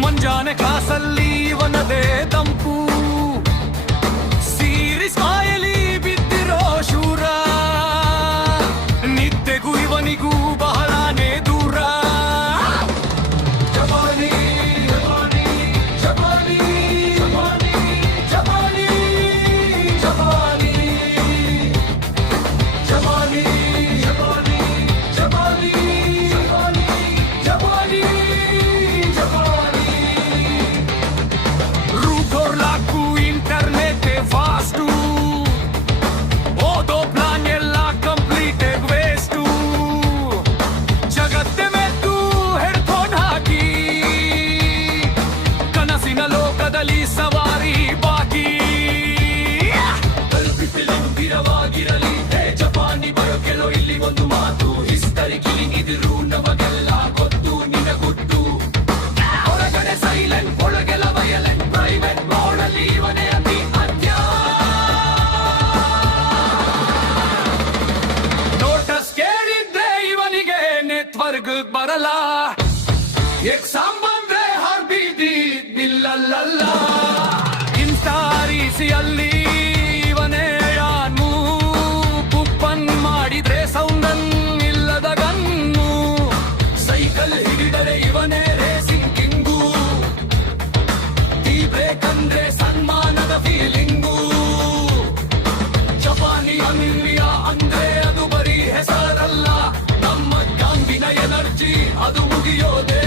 ಮುಂಜಾನೆ ಕ್ಲಾಸಲ್ಲಿ ಇವನದೇ ತಂಪು, ಸೀರಿಯಸ್ ಆಯಲಿ ಬಿದ್ದಿರೋ ಶೂರ, ನಿದ್ದೆಗೂ ಇವನಿಗೂ ಬಹಳಾನೇ ದೂರ. ಜಪಾನಿ ಜಪಾನಿ ಜಪಾನಿ ಜಪಾನಿ ಜಪಾನಿ ಜಪಾನಿ ಜಪಾನಿ ಜಪಾನಿ ಜಪಾನಿ ಜಪಾನಿ ಜಪಾನಿ. Laku internet vastu, odo plan ella complete waste. Jagatte mettu headphone haki, kanasina lokadali savari baki. Kalbi film giravagirali, he Japani barokelo illi ondu maatu, history killing idiru namagella gottu ninaguttu. Oragade silent, olagela violent, private model ಇವನೇ ಅತಿ ಅತ್ಯ. Notice ಕೇಳಿದ್ರೆ ಇವನಿಗೆ network ಬರಲ್ಲ, exam ಬಂದ್ರೆ ಹಾರ್ಬಿದಿ ನಿಲ್ಲಲ್ಲ. ಇನ್ಸ್ಟಾರೀಸಿಯಲ್ಲಿ ಇವನೇ ಯಾನು, ಕುಪ್ಪನ್ ಮಾಡಿದ್ರೆ ಸೌಂಡನ್ ಇಲ್ಲದ ಗನ್ನು, ಸೈಕಲ್ ಹಿಡಿದರೆ ಇವನೇ ರೇಸಿಂಗ್ ಕಿಂಗು, ಟೀ ಬ್ರೇಕ್ ಅಂದ್ರೆ ಸನ್ಮಾನದ ಫೀಲಿಂಗು. ಜಪಾನಿ ಇಂಡಿಯಾ ಅಂದ್ರೆ ಅದು ಬರೀ ಹೆಸರಲ್ಲ, ನಮ್ಮ ಗಾಂಧಿನ ಎನರ್ಜಿ ಅದು ಮುಗಿಯೋದೇ